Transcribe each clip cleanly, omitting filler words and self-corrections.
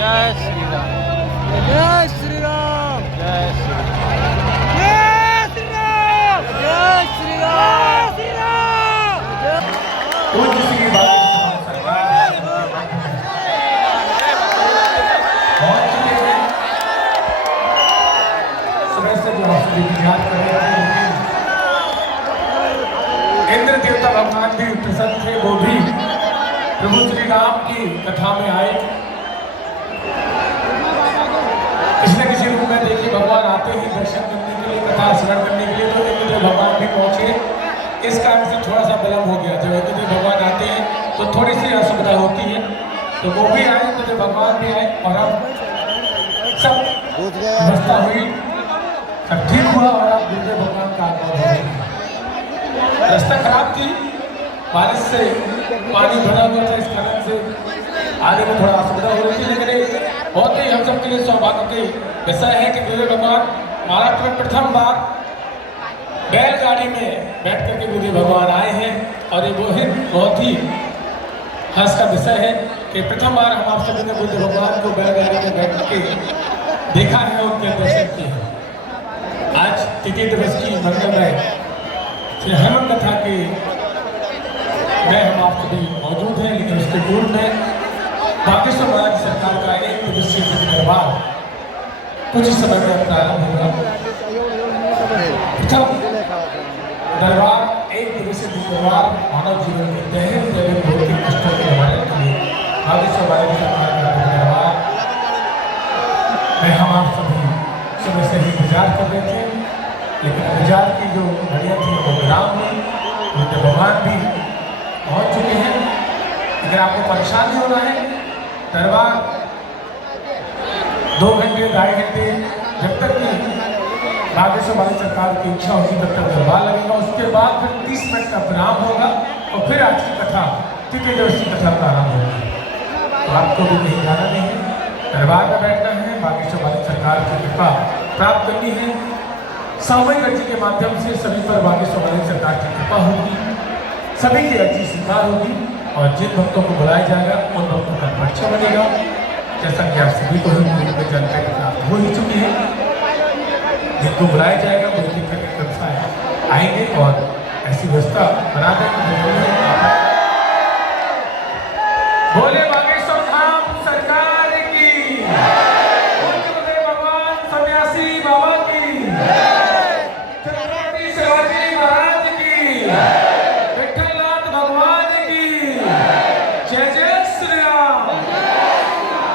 जय श्री राम। जय श्री राम। जय श्री राम। जय श्री राम। जय श्री राम। जय श्री राम। पूज्य श्री बाबा सरकार पहुंच चुके हैं। सुबह से जो आप सभी इंतजार कर रहे थे, इंद्र देवता भगवान भी प्रसन्न थे। वो भी प्रभु श्री राम की कथा में आए। किसी न किसी रूप में देखिए भगवान आते ही दर्शन करने के लिए, कथा श्रवण करने के लिए, तो इंद्र भगवान भी पहुंचे। इस कारण से थोड़ा सा विलंब हो गया। जब इंद्र भगवान आते हैं तो थोड़ी सी असुविधा होती है, तो वो भी आए, इंद्र भगवान भी आए और अब सब व्यवस्था हुई, सब ठीक हुआ और अब गुरुदेव भगवान का आगमन हुआ। रास्ता खराब थी, बारिश से पानी भरा हुआ था, इस कारण से आने में थोड़ा असुविधा हो रही थी, लेकिन बहुत ही हम सब के लिए सौभाग्य के विषय है कि गुरुदेव भगवान महाराष्ट्र में प्रथम बार बैलगाड़ी में बैठ करके गुरुदेव भगवान आए हैं। और ये बहुत ही हर्ष का विषय है कि प्रथम बार हम आप सभी ने गुरुदेव भगवान को बैलगाड़ी में बैठ के देखा है, उनके दर्शन किए हैं। आज तृतीय दिवस की मंगलमय श्री हनुमान कथा के में हम आप सभी मौजूद हैं, लेकिन उसके पूर्व में बागेश्वर महाराज सरकार का एक दिवसीय दरबार कुछ ही समय में प्रारंभ होगा। दरबार एक दिवसीय दरबार मानव जीवन के गहन जगह भौतिक कष्टों के निवारण के लिए बागेश्वर महाराज सरकार का दरबार में हम आप सभी सुबह से ही इंतजार कर रहे थे, लेकिन इंतजार की जो घड़ियाँ थी वो विराम हुई। उनके भगवान भी पहुँच चुके हैं। अगर आपको परेशान नहीं होना है, दरबार 2 घंटे 2.5 घंटे जब तक कि बागेश्वर वाली सरकार की इच्छा होगी तब तक दरबार लगेगा। उसके बाद फिर 30 मिनट का विराम होगा और फिर आज की कथा तृतीय दिवस की कथा प्रारंभ होगी। तो आपको भी कहीं जाना नहीं है, दरबार में बैठना है, बागेश्वर वाली सरकार की कृपा प्राप्त करनी है। सामूहिक अर्जी के माध्यम से सभी पर बागेश्वर वाली सरकार की कृपा होगी, सभी की अर्जी स्वीकार होगी और जिन भक्तों को बुलाया जाएगा उन भक्तों का परिचय बनेगा। जैसा कि आप सभी को जानकारी प्राप्त हो ही चुकी है। जिनको बुलाया जाएगा वो एक आएंगे और ऐसी व्यवस्था बना देंगे। बोले बागेश्वर धाम सरकार की, गुरुदेव भगवान सन्यासी बाबा की, छत्रपति शिवाजी महाराज की, विठलनाथ भगवान की। जय जय श्री राम।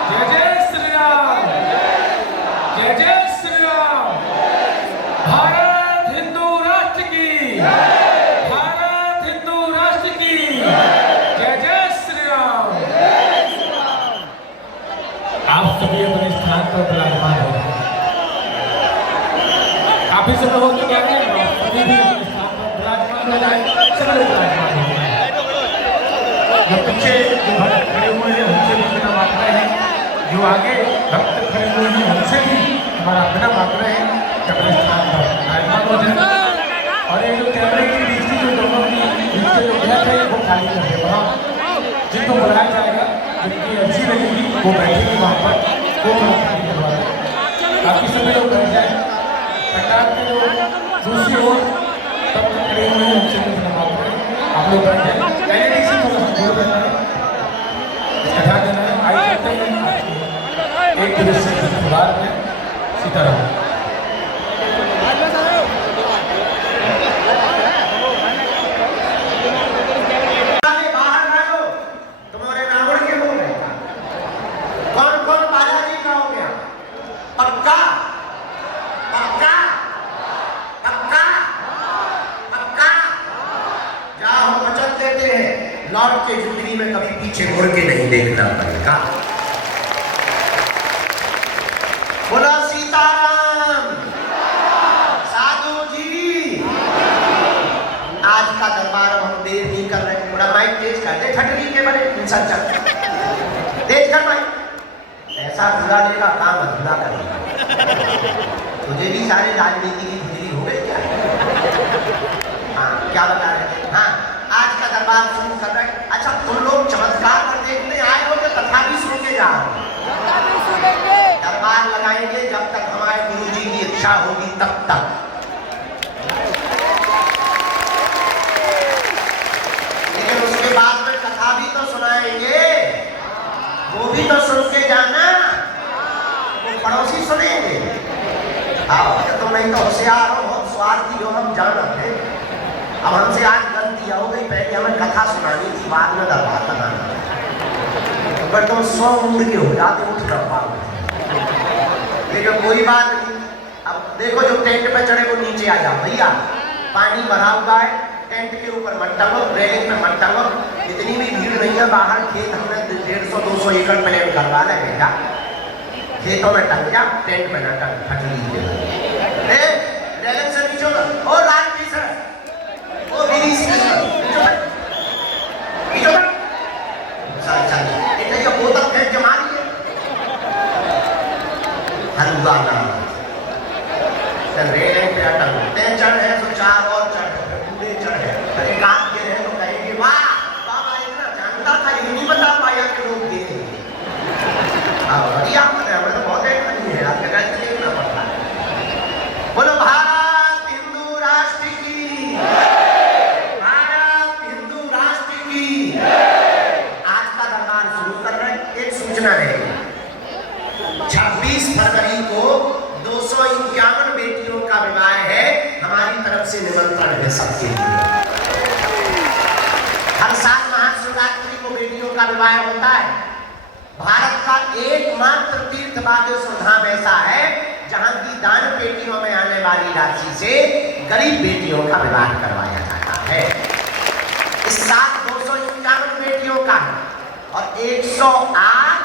जय जय श्री राम। जय जय श्री राम। भारत हिंदू राष्ट्र की। भारत हिंदू राष्ट्र की। जय जय श्री राम। आप सभी अपने स्थान पर विराजमान हो। काफी समय हो चुका है, सभी भी अपने स्थान पर विराजमान हो जाए। सभी विराजमान हो जाए। जो पीछे जो भक्त खड़े हुए हैं उनसे भी बिना मांग रहे हैं, जो आगे भक्त खड़े हुए हैं उनसे भी हमारा बिना मांग रहे हैं कि अपने स्थान पर विराजमान हो जाए। और ये जो कैमरे की बीच की जो दोनों की बीच के जो गैप है वो खाली कर दे। वहाँ जिनको बुलाया जाएगा, जिनकी अर्जी लगेगी वो बैठेगी वहाँ पर, वो खाली करवा दें। बाकी सभी लोग बैठ जाए। सरकार के जो दूसरी ओर तब खड़े हुए हैं उनसे भी बिना मांग रहे हैं, आप लोग बैठ जाए। पहले इसी को जोड़ देना है, कथा देना है। आइए करते हैं एक दिवसीय दरबार में सीताराम। लौट के जिंदगी में कभी पीछे मुड़ के नहीं देखना पड़ेगा। बोला सीताराम। साधु जी, आज का दरबार हम देर नहीं कर रहे। थोड़ा माइक तेज कर दे, ठटरी के बने इंसान चल तेज कर माइक। ऐसा बुलाने का काम अधूरा करेगा। तुझे भी सारे राजनीति की खुजली हो गई क्या? हाँ, क्या बता रहे थे? हाँ, आज का दरबार शुरू कर रहे हैं। अच्छा, तुम लोग चमत्कार कर देखने आए हो कि कथा भी सुन के जा रहे हो? जाएंगे जब तक हमारे गुरु जी की इच्छा होगी तब तक। लेकिन उसके बाद में कथा भी तो सुनाएंगे, वो भी तो सुन के जाना, वो पड़ोसी सुनेंगे। तुम नहीं तो होशियार हो, बहुत स्वार्थी हो, हम जानते हैं। अब हमसे आज गलती हो गई, पहले हमें कथा सुनानी थी, बाद में दरबार लगाना। पर तुम 100 उम्र के हो जाते, उठ कर पाओ। लेकिन कोई बात नहीं। अब देखो जो टेंट पे चढ़े वो नीचे आ जाओ भैया, पानी भरा हुआ है, टेंट के ऊपर मत टंगो, रेलिंग पे मत टंगो। इतनी भी भीड़ नहीं है, बाहर खेत हमने 150-200 एकड़ प्लान करवा ले बेटा, खेतों में टंग जा, टेंट में न टंग, फट लीजिए। रेलिंग से नीचे ओ लाल पीस है, ओ बीड़ी सी बोतल फेंक के मारिए हलवा ना रेलिंग पे अटक चढ़ है तो 4 और चढ़ पूरे चढ़े, एक आध गिरे तो कहेंगे वाह बाबा इतना जानता था, ये नहीं बता पाया कि लोग गिरे। बढ़िया हमें तो बहुत एक नहीं है, आपके कैसे देखना पड़ता है। बोलो भारत हिंदू राष्ट्र की, भारत हिंदू राष्ट्र की। आज का दरबार शुरू कर रहे हैं। एक सूचना रहेगी, 26 फरवरी को 251 बेटियों का विवाह है, हमारी तरफ से निमंत्रण है सबके लिए। हर साल महाशिवरात्रि को बेटियों का विवाह होता है। भारत का एकमात्र तीर्थ बागेश्वर धाम ऐसा है जहां की दान पेटियों में आने वाली राशि से गरीब बेटियों का विवाह करवाया जाता है। इस साल 251 बेटियों का और 108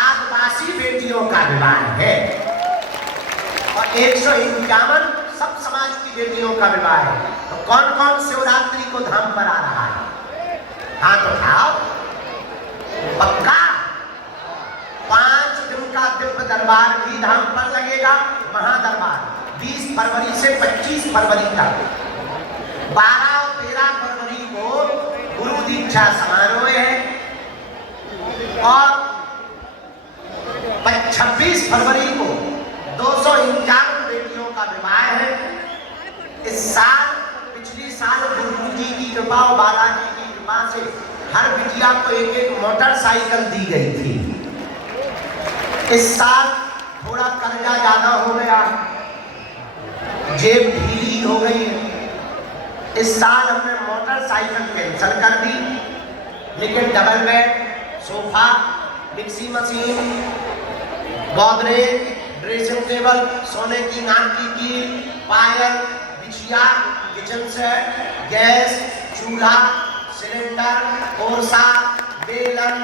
आदिवासी बेटियों का विवाह है और 151 सब समाज की बेटियों का विवाह है। तो कौन कौन शिवरात्रि को धाम पर आ रहा है? हाथ उठाओ। पक्का 5 दिन का दिव्य दरबार भी धाम पर लगेगा। महादरबार 20 फरवरी से 25 फरवरी तक, 12 और 13 फरवरी को गुरु दीक्षा समारोह है और 26 फरवरी को 251 बेटियों का विवाह है। इस साल पिछली साल गुरु जी की कृपा और बालाजी की कृपा से हर बिटिया को एक मोटरसाइकिल दी गई थी। इस साल थोड़ा कर्जा ज्यादा हो गया, जेब ढीली हो गई है। इस साल हमने मोटरसाइकिल कैंसिल कर दी, लेकिन double bed, sofa, mixie machine, Godrej, dressing table, सोने की नाक की कील, पायल, बिछिया, किचन सेट, गैस, चूल्हा, सिलेंडर, कोरसा, बेलन,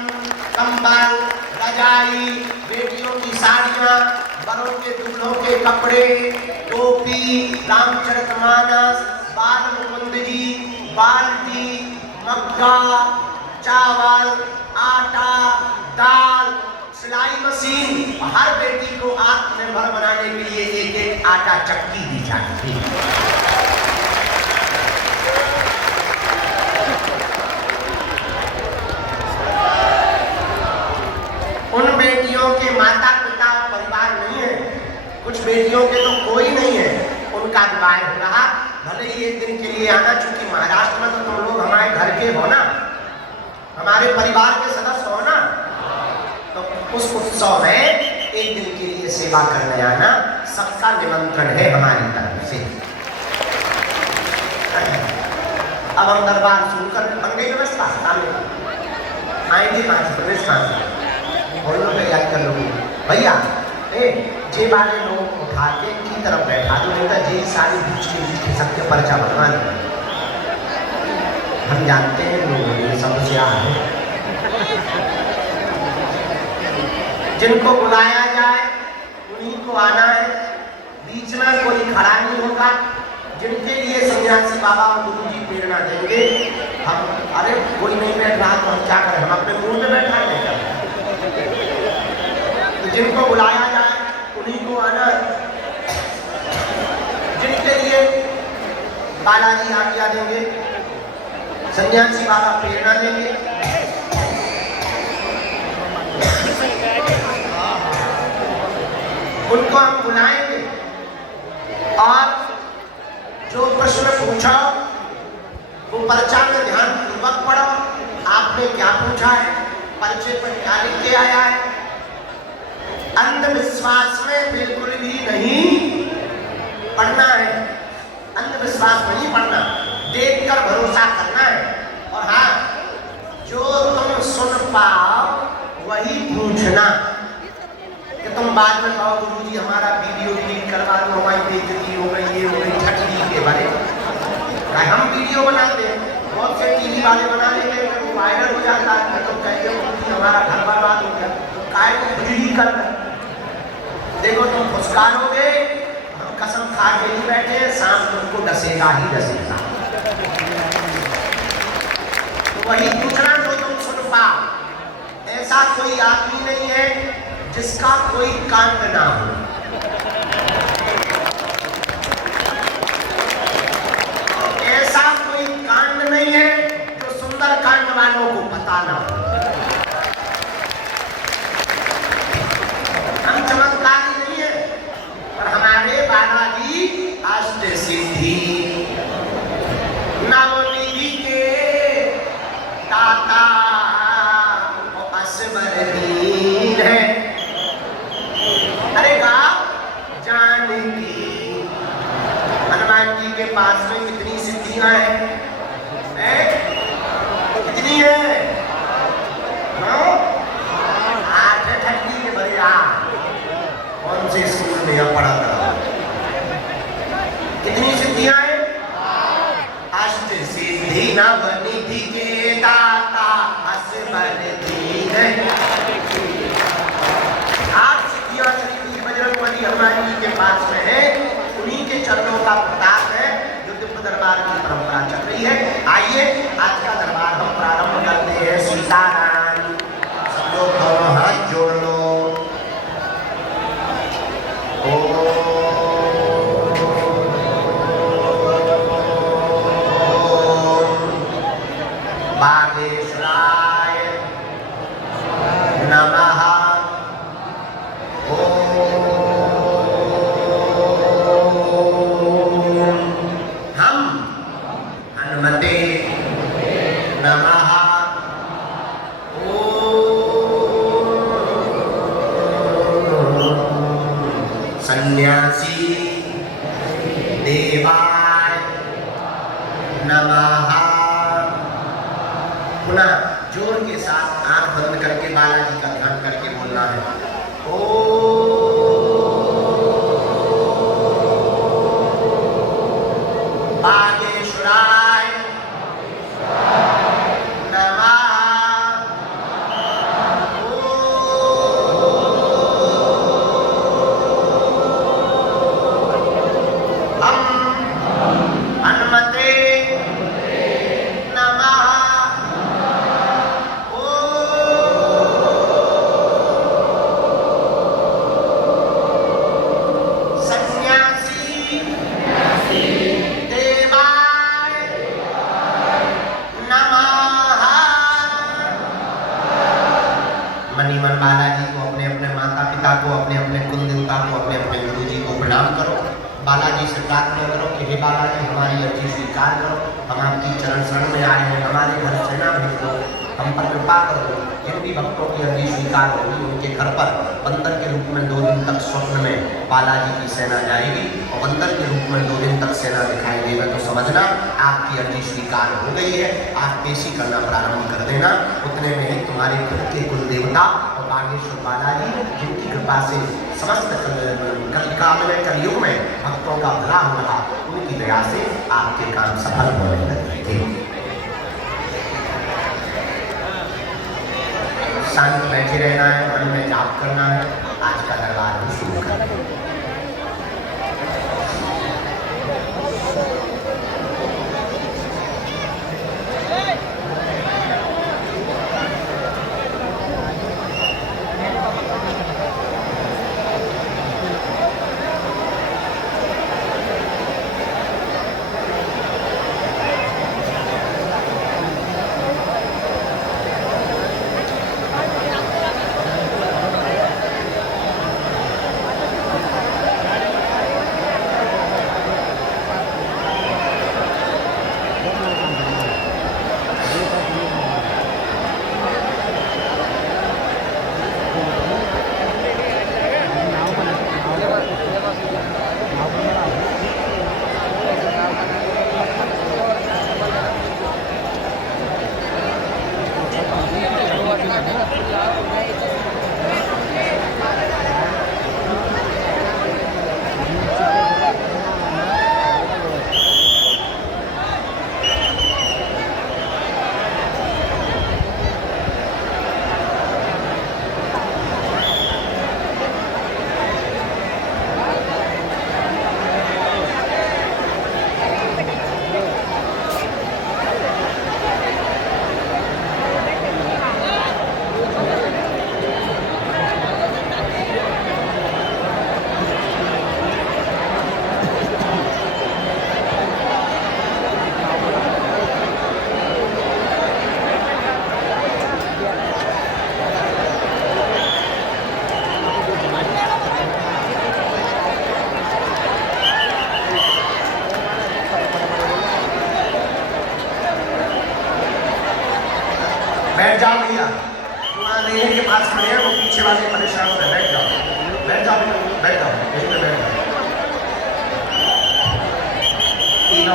कंबल, रजाई, बेटियों की साड़ियाँ, बड़ों के दूल्हों के कपड़े, टोपी, रामचरितमानस, बाल मुकुंद जी, बाल्टी, मग्गा, चावल, आटा, दाल, सिलाई मशीन। हर बेटी को आत्मनिर्भर बनाने के लिए एक आटा चक्की दी जाती है। उन बेटियों के माता पिता परिवार नहीं है, कुछ बेटियों के तो कोई नहीं है, उनका विवाह हो रहा। भले ही एक दिन के लिए आना, चूंकि महाराष्ट्र में तो तुम लोग हमारे घर के हो ना, हमारे परिवार के सदस्य हो ना, तो उस उत्सव में एक दिन के लिए सेवा करने आना। सबका निमंत्रण है हमारी तरफ से। अब हम दरबार शुरू कर, बन गई व्यवस्था, सामने आएंगे 5 प्रवेश और लोग तैयारी कर लोगे भैया। जे वाले लोग उठा के की तरफ बैठा दो, नहीं तो जे सारी बीच के बीच खिसक के पर्चा बनवा दो। हम जानते हैं लोगों ये समस्या है। जिनको बुलाया जाए उन्हीं को आना है, बीच में कोई खड़ा नहीं होगा। जिनके लिए सन्यासी बाबा और गुरु जी प्रेरणा देंगे, हम अरे कोई नहीं बैठ रहा तो हम क्या करें, हम अपने मुंह में बैठा नहीं। तो जिनको बुलाया जाए उन्हीं को आना। जिनके लिए बालाजी आज्ञा देंगे, सन्यासी बाबा प्रेरणा देंगे, उनको हम बुलाएंगे और जो प्रश्न पूछा वो पर्चा में ध्यान पूर्वक पढ़ो। आपने क्या पूछा है, पर्चे पर क्या लिख के आया है। अंधविश्वास में बिल्कुल भी नहीं पढ़ना है, अंधविश्वास नहीं पढ़ना, देखकर भरोसा करना है। और हाँ, जो तुम सुन पाओ वही पूछना। कि तुम बाद में कहो गुरुजी हमारा वीडियो डिलीट करवा दो, हमारी बेइज्जती हो गई, ये हो गई, ठगी के बारे में। हम वीडियो बनाते हैं, बहुत से टीवी वाले बना लेते हैं, वो वायरल हो जाता है, तो कहिए हमारा घर बर्बाद हो गया, काय को खुजली कर रहे। देखो तुम फुसकारोगे, हम कसम खा के नहीं बैठे, शाम तुमको डसेगा ही डसेगा। तो वही पूछना जो तुम सुन पाओ। ऐसा कोई आदमी नहीं है जिसका कोई कांड ना हो। ऐसा कोई कांड नहीं है जो सुंदर कांड वालों को पता ना हो। हम चमत्कारी नहीं है, पर हमारे बालाजी अष्ट सिद्धि नवनिधि के दाता असबर दीन है। अरे गाँव जानकी, हनुमान जी के पास में कितनी सिद्धियां हैं? कितनी है? 8 ठंडी के बड़े कौन से स्कूल में यह पढ़ा था? कितनी सिद्धियां हैं? अष्ट सिद्धि नवनिधि के दाता असबर दीन है। 8 सिद्धियां बजरंगबली हनुमान जी के पास में है, उन्हीं के चरणों का प्रताप है जो दिव्य दरबार की परंपरा चल रही है। आइए आज का दरबार हम प्रारंभ करते हैं। सीताराम, सब लोग दोनों हाथ जोड़ लो। बागेश्वराय नमः। सन्यासी देवाय नमः। पुनः जोर के साथ आंख बंद करके बालाजी का ध्यान करके बोलना है। बागेश्वराय नमः। हनुमते नमः। सन्यासी देवाय नमः। मनी मन बालाजी को, अपने अपने माता पिता को, अपने अपने कुल देवता को, अपने अपने गुरु जी को प्रणाम करो। बालाजी से प्रार्थना करो कि हे बालाजी हमारी अर्जी स्वीकार करो, हम आपकी चरण शरण में आए हैं, हमारे घर सेना भेज दो, हम पर कृपा कर दो। जिन भी भक्तों की अर्जी स्वीकार होगी उनके घर पर बंदर के रूप में 2 दिन तक स्वप्न में बालाजी की सेना जाएगी और बंदर के रूप में 2 दिन तक सेना दिखाई देगा। तो समझना आपकी अर्जी स्वीकार हो गई है, आप पेशी करना प्रारंभ कर देना। उतने में ही तुम्हारे खुद के कुल देवता और बागेश्वर बालाजी, जिनकी कृपा से समस्त कलकाल में कलयुग में भक्तों का भला हो रहा, उनकी दया से आपके काम सफल होने लगे। शांत बैठे रहना है, मन में जाप करना है। आज का दरबार हम शुरू करें।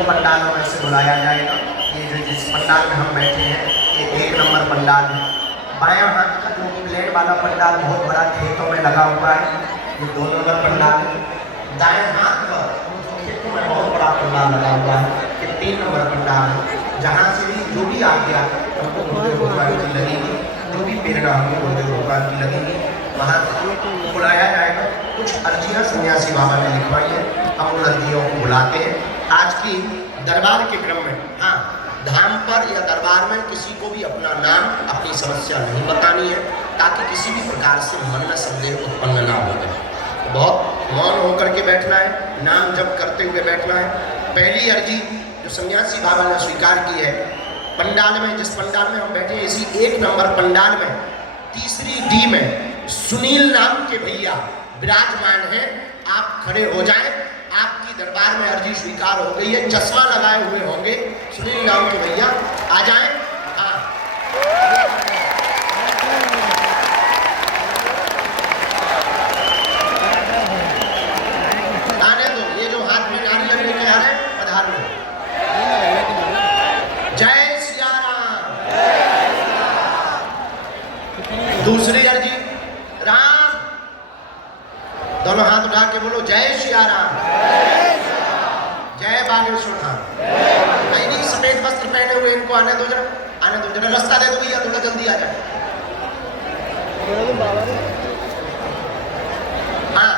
तीनों पंडालों में से बुलाया जाएगा। ये जो जिस पंडाल में हम बैठे हैं ये 1 नंबर पंडाल है। बायां हाथ का जो प्लेट वाला पंडाल बहुत बड़ा खेतों में लगा हुआ है, ये 2 नंबर पंडाल है। दाएं हाथ पर खेतों में बहुत बड़ा पंडाल लगा हुआ है, ये 3 नंबर पंडाल है। जहाँ से भी जो भी आ गया हमको गुरुदेव भगवान की लगेगी, जो भी प्रेरणा हमको गुरुदेव भगवान की लगेगी वहाँ बुलाया जाएगा। कुछ अर्जियाँ सन्यासी बाबा ने लिखवाई है, हम उन अर्जियों को बुलाते हैं। आज की दरबार के क्रम में हाँ, धाम पर या दरबार में किसी को भी अपना नाम अपनी समस्या नहीं बतानी है, ताकि किसी भी प्रकार से मन में संदेह उत्पन्न ना हो जाए। बहुत मौन होकर के बैठना है, नाम जप करते हुए बैठना है। पहली अर्जी जो सन्यासी बाबा ने स्वीकार की है, पंडाल में जिस पंडाल में हम बैठे हैं इसी 1 नंबर पंडाल में तीसरी डी में सुनील नाम के भैया विराजमान हैं। आप खड़े हो जाएं, आपकी दरबार में अर्जी स्वीकार हो गई है। चश्मा लगाए हुए होंगे सुनील नाम के भैया, आ जाएं। हाँ, आने दो। ये जो हाथ में नारियल लेके आ रहे हैं पधार लो। जय सिया राम। दूसरी अर्जी राम, दोनों हाथ उठा के बोलो जय सिया राम, जय बागेश्वर धाम। नहीं सफेद वस्त्र पहने हुए इनको आने दो जरा, आने दो जरा, रास्ता दे दो भैया, थोड़ा जल्दी आ जाए। हाँ,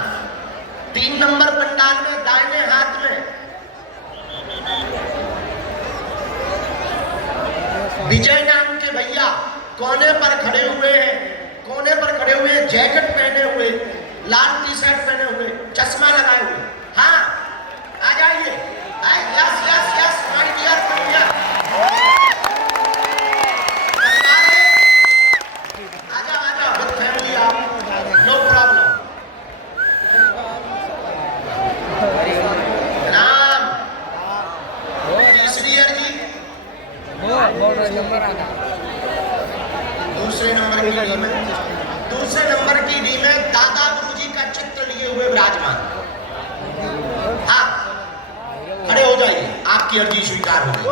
3 नंबर पंडाल में दाहिने हाथ में विजय नाम के भैया कोने पर खड़े हुए हैं, कोने पर खड़े हुए, जैकेट पहने हुए, लाल टी शर्ट पहने हुए, चश्मा लगाए हुए। हाँ, आ जाइए। Yes yes yes my dear भैया, आजा आजा विद फैमिली आप, नो प्रॉब्लम। राम। तीसरी अर्जी दूसरे नंबर की डी में दादा गुरुजी का चित्र लिए हुए विराजमान। हाँ, खड़े हो जाइए, आपकी अर्जी स्वीकार हो गई।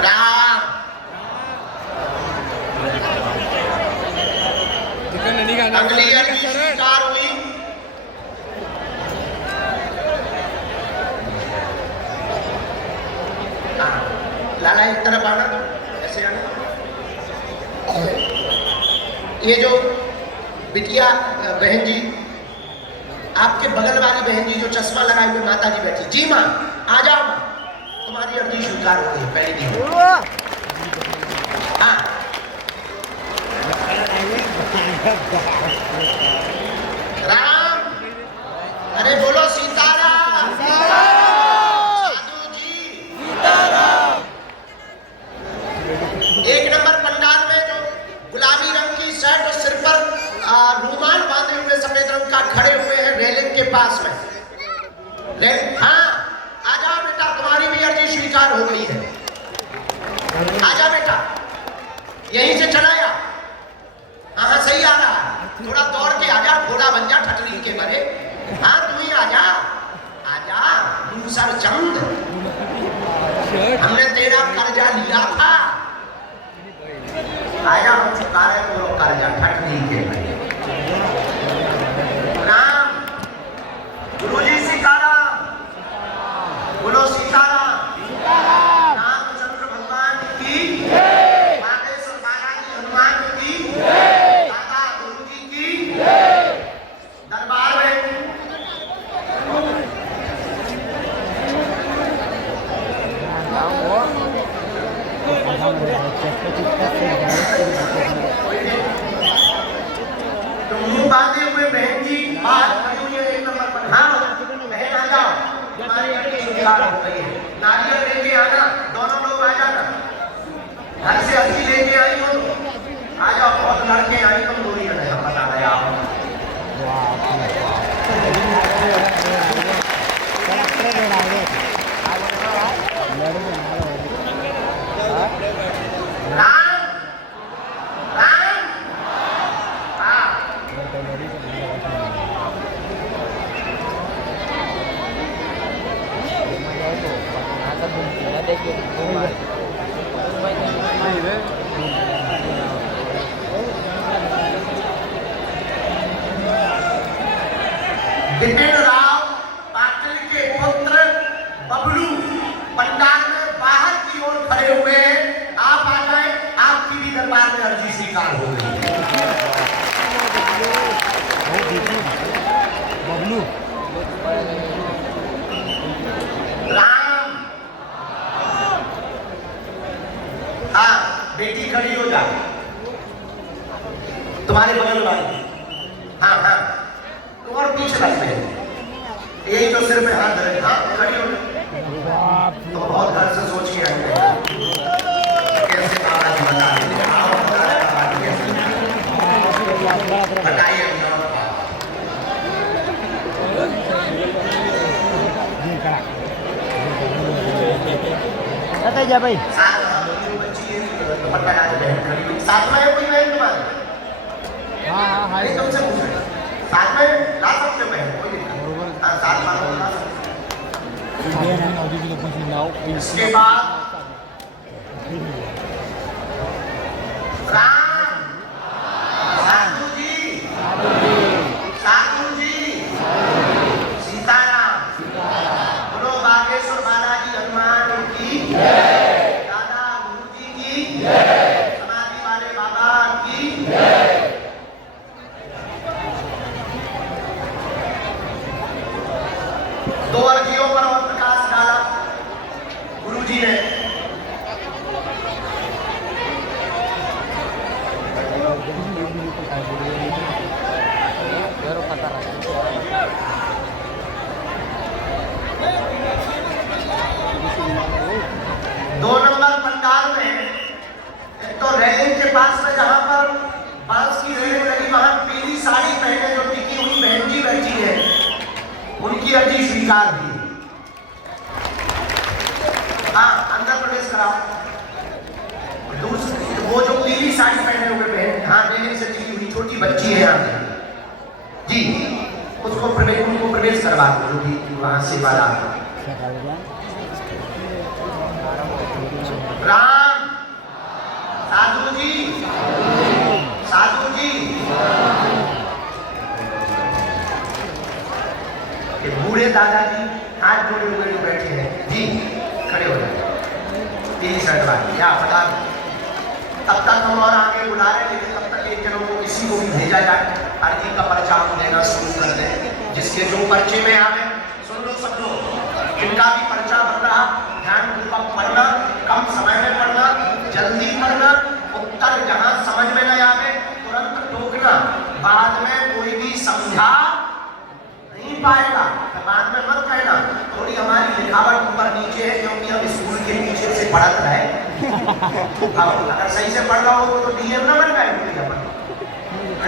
राम। अगली अर्जी स्वीकार हुई। लाला एक तरफ आना, तो ऐसे आना। ये जो बिटिया बहन जी, आपके बगल वाली बहन जी जो चश्मा लगाए हुए माता जी बैठी, जी माँ आ जाओ माँ, तुम्हारी अर्जी स्वीकार हो गई है पहली दिन। हाँ, राम। अरे बोलो सीताराम। साधु जी। 1 नंबर पंडाल में जो गुलाबी रंग की शर्ट और सिर पर रुमाल बांधे हुए सफेद रंग का खड़े हुए हैं रेलिंग के पास में। हाँ, आजा बेटा, तुम्हारी भी अर्जी स्वीकार हो गई है। आजा बेटा, यहीं से चलाया। हाँ, सही आ रहा है, थोड़ा दौड़ के आजा, घोड़ा बन जा ठटरी के बने। हाँ, तू ही आजा, आजा दूसर चंद, हमने तेरा कर्जा लिया था, आया हम चुका रहे तो कर्जा ठटनी के बने। राम। गुरुजी सीताराम, बोलो सीताराम। रामचंद्र भगवान की, बागेश्वर बालाजी हनुमान की, दादा गुरुजी की, दरबार में तो मुंह बांधे हुए बहन जी बाहर खड़ी हुई है 1 नंबर पर। हाँ बहन आ जाओ, तुम्हारी अर्जी स्वीकार हो गई है। नारियल लेके आना, दोनों लोग आ जाना। घर से अर्जी लेके आई हो तो आ जाओ, बहुत लड़के आई तुम दूरी है, हम बता रहे आप। राम। राम। हाँ, साकार हो गई। बबलू राम, हाँ बेटी खड़ी हो जा, तुम्हारे बगल वाली, हाँ हाँ तुम और पीछे रख ले, यही तो सिर में हाथ धरे, हाँ खड़ी हो जा। तो बहुत घर से सोच के आए हैं कैसे बाबा जी बता रहे हैं, आओ बताइए जा भाई। साथ में है कोई बहन तुम्हारी? हाँ हाँ नहीं तुमसे पूछ रहे, साथ में ला सकते हो बहन, कोई दिक्कत, हाँ साथ में ला सकते हो। इसके बाद राम, साधु जी, साधु जी, सीताराम, बोलो बागेश्वर बालाजी हनुमान की, दादा गुरु जी की, समाधि वाले बाबा की। दो अर्जियों पर और प्रकाश डाला गुरु जी ने। दो नंबर पंडाल में एक तो रेलिंग के पास में जहां पर बांस की रेलिंग लगी वहां पीली साड़ी पहने जो टिकी हुई बहन जी बैठी है, उनकी अर्जी स्वीकार की। हाँ अंदर प्रवेश कराओ। दूसरी वो जो पीली साड़ी पहने हुए बहन, हाँ रेलिंग से टिकी हुई छोटी बच्ची है यहाँ जी, उसको प्रवेश करवा दो जो भी वहां से वाला। राम, साधु जी, साधु जी, ये बूढ़े दादाजी हाथ जोड़े हुए जो बैठे हैं जी, खड़े हो जाए, पीली शर्ट वाले, क्या पता। तब तक हम और आगे बुला रहे, लेकिन तब तक एक जनों को किसी को भी भेजा जाए, अर्जी का पर्चा हम देना शुरू कर दें। जिसके जो पर्चे में आवे सुन लो सब लोग, जिनका भी पर्चा बन रहा ध्यान पूर्वक पढ़ना, कम समय में पढ़ना, जल्दी पढ़ना, उत्तर जहां समझ में न आवे तुरंत टोकना, बाद में कोई भी समझा नहीं पाएगा तो बाद में मत कहना। थोड़ी हमारी लिखावट ऊपर नीचे है क्योंकि हम स्कूल के पीछे से पढ़त रहे। अब अगर सही से पढ़ रहा हो तो डीएम न बन गए,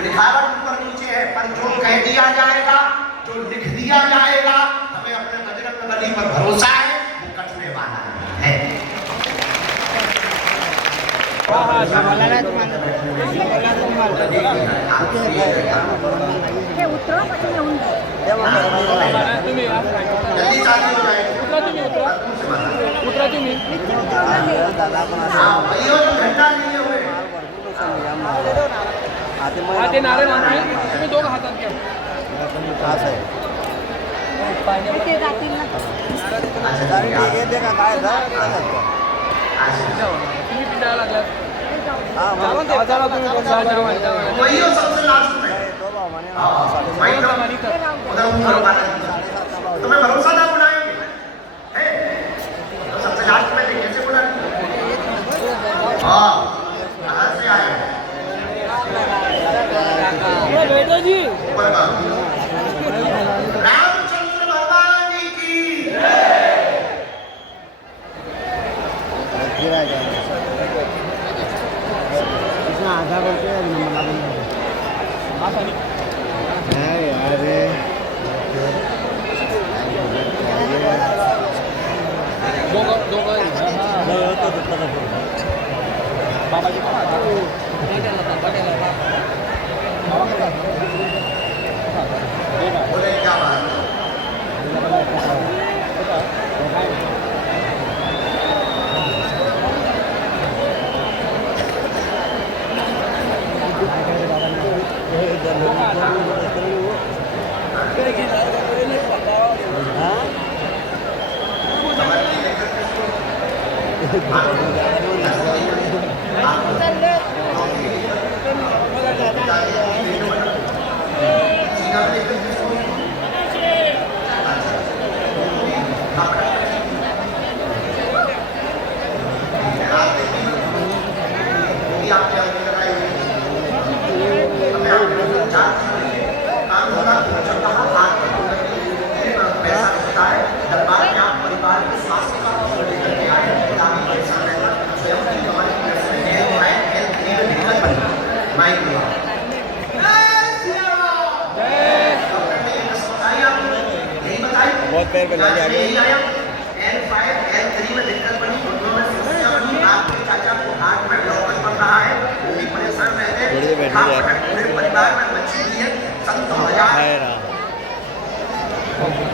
लिखावट ऊपर नीचे है, पर जो कह दिया जाएगा, जो लिख दिया जाएगा, हमें अपने बजरंग बली पर भरोसा है, वो कटने वाला है। जल्दी चालू हो जाए, उतरा तुम्ही घंटा लिए हुए हाते नारे तुम्ही दोघं हातात घ्या। तुम्ही पिंडायला लागलात। वही सबसे लास्ट में तुम्हें भरोसा ना बुलाएंगे, तो सबसे लास्ट में कैसे बुलाएंगे? हाँ कहाँ से आए बेटा जी? रामचंद्र भगवान की आधा बोलते बोले क्या बात पैर पे लग यही गया आया L5 L3 में दिक्कत बनी, घुटनों में समस्या बनी, आपके चाचा को हाथ में ब्लॉकेज बन रहा है, वो भी परेशान रहते हैं। आप पूरे परिवार में बच्चे भी हैं, संत हजार है ना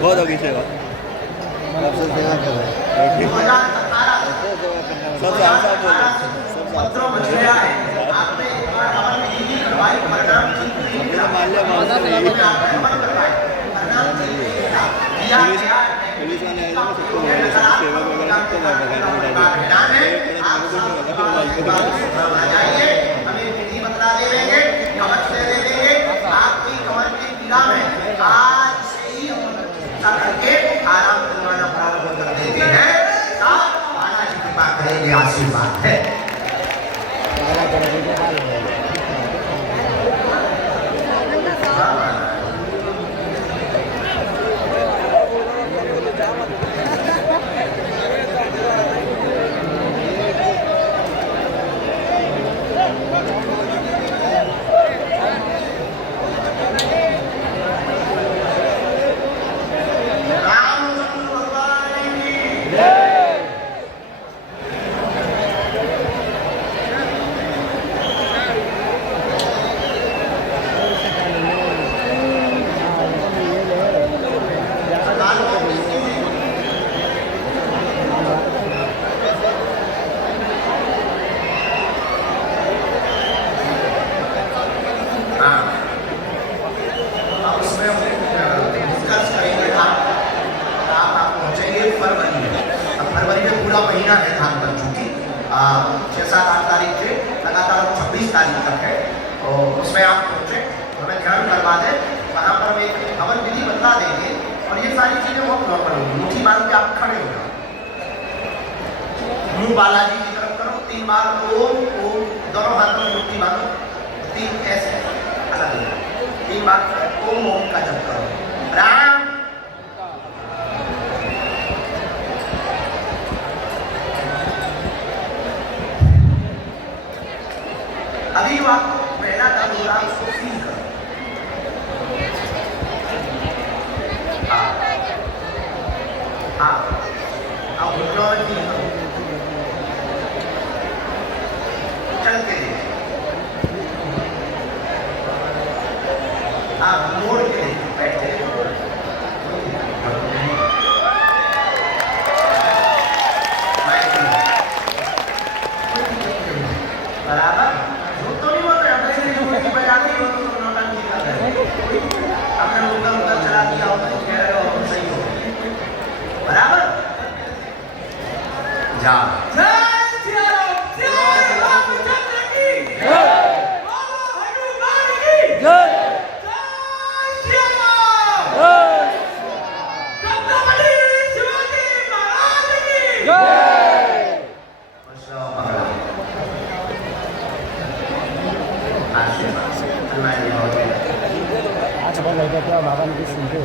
बहुत होगी सेवा सबसे सेवा कर रहे हैं 2017 सबसे आसान बोल सबसे पत्रों में गया है। आपने एक बार हवन में विधि करवाई, परिणाम ठीक नहीं मिला। माल्य मानते आपने हवन करवाए, परिणाम ठीक नहीं मिला। दिया गया पुलिस वाले आए थे सबको बोले सेवा वगैरह सबको बगाने में जाइए, हमें विधि बतला देंगे, कवच दे देंगे। आपकी कमर की पीड़ा में आज से ही हम चिकित्सा करके आराम करवाना प्रारंभ कर देते हैं। महाराज की कृपा करेंगे, आशीर्वाद है। फरवरी में पूरा महीना है धान बन चुकी 6-7-8 तारीख से लगातार 26 तारीख तक है। तो उसमें आप पहुँचे, हमें ध्यान करवा दें, वहाँ पर हम एक हवन विधि बता देंगे और ये सारी चीज़ें बहुत नॉर्मल होंगी। मुट्ठी बांध के आप खड़े हो जाओ, मुँह बालाजी की तरफ करो, 3 बार ओम ओम, दोनों हाथों में मुट्ठी बांधो, 3 ऐसे अलग 3 बार ओम ओम का जप करो। राम अभी जो आपको पहला दर्द हो रहा है उसको फील करो। आप घुटनों में फील करो, चल के देखिए, आप मोड़ के देखिए, बैठ के बराबर आपने उधर चला दिया हो तो कह रहे हो सही हो, बराबर जा। आज बहुत लग गया बाबा ने कुछ सुनते